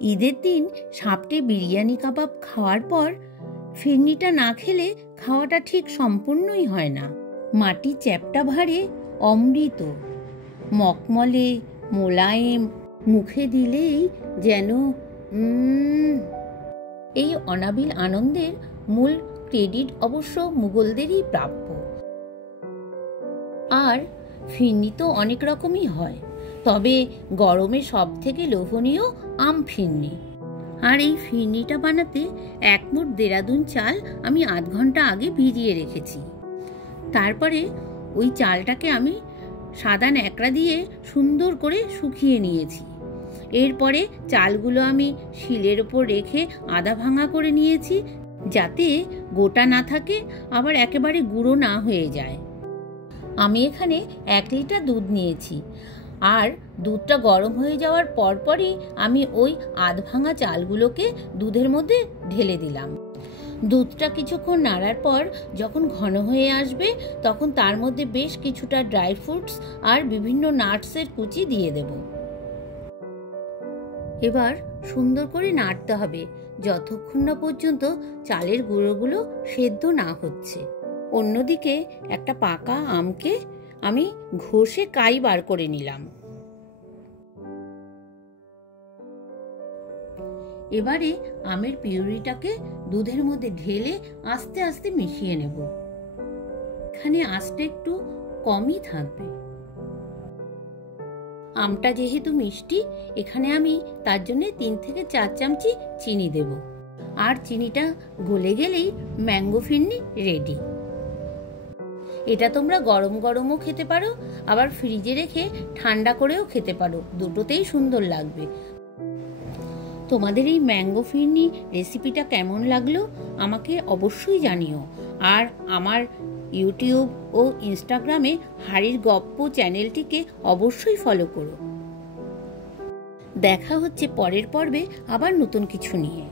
ঈদের দিন সাপটে বিরিয়ানি কাবাব খাওয়ার পর ফিরনিটা না খেলে খাওয়াটা ঠিক সম্পূর্ণই হয় না। মাটি চ্যাপ্টা ভারে অমৃত, মকমলে মোলায়েম, মুখে দিলেই যেন এই অনাবিল আনন্দের মূল ক্রেডিট অবশ্য মুঘলদেরই প্রাপ্য। আর ফিরনি তো অনেক রকমই হয়, তবে গরমে সব থেকে লোভনীয় আম ফিরনি। আর এই ফিরনিটা বানাতে 1 মুঠ দেরাদুন চাল আমি আধ ঘন্টা আগে ভিজিয়ে রেখেছি। তারপরে ওই চালটাকে আমি সাদা ন্যাকড়া দিয়ে সুন্দর করে শুকিয়ে নিয়েছি। এরপরে চালগুলো আমি শিলের ওপর রেখে আধা ভাঙা করে নিয়েছি, যাতে গোটা না থাকে আবার একেবারে গুঁড়ো না হয়ে যায়। আমি এখানে 1 লিটার দুধ নিয়েছি, আর দুধটা গরম হয়ে যাওয়ার পরপরই আমি ওই আধ ভাঙা চালগুলোকে দুধের মধ্যে ঢেলে দিলাম। দুধটা কিছুক্ষণ নাড়ার পর যখন ঘন হয়ে আসবে, তখন তার মধ্যে বেশ কিছুটা ড্রাই ফ্রুটস আর বিভিন্ন নাটসের কুচি দিয়ে দেব। এবার সুন্দর করে নাড়তে হবে যতক্ষণ না পর্যন্ত চালের গুঁড়োগুলো সেদ্ধ না হচ্ছে। অন্যদিকে একটা পাকা আমকে আমি ঘষে কাই বার করে নিলাম। এবারে আমের পিউরিটাকে দুধের মধ্যে ঢেলে আস্তে আস্তে মিশিয়ে নেব। এখানে আঁচটা একটু কমই থাকবে। আমটা যেহেতু মিষ্টি, এখানে আমি তার জন্য 3 থেকে 4 চামচি চিনি দেব। আর চিনিটা গলে গেলেই ম্যাঙ্গো ফিরনি রেডি। এটা তোমরা গরম গরমও খেতে পারো, আবার ফ্রিজে রেখে ঠান্ডা করেও খেতে পারো, দুটোতেই সুন্দর লাগবে। তোমাদের এই ম্যাঙ্গো ফিরনি রেসিপিটা কেমন লাগলো আমাকে অবশ্যই জানিও। আর আমার ইউটিউব ও ইনস্টাগ্রামে হাড়ির গপ্প চ্যানেলটিকে অবশ্যই ফলো করো। দেখা হচ্ছে পরের পর্বে আবার নতুন কিছু নিয়ে।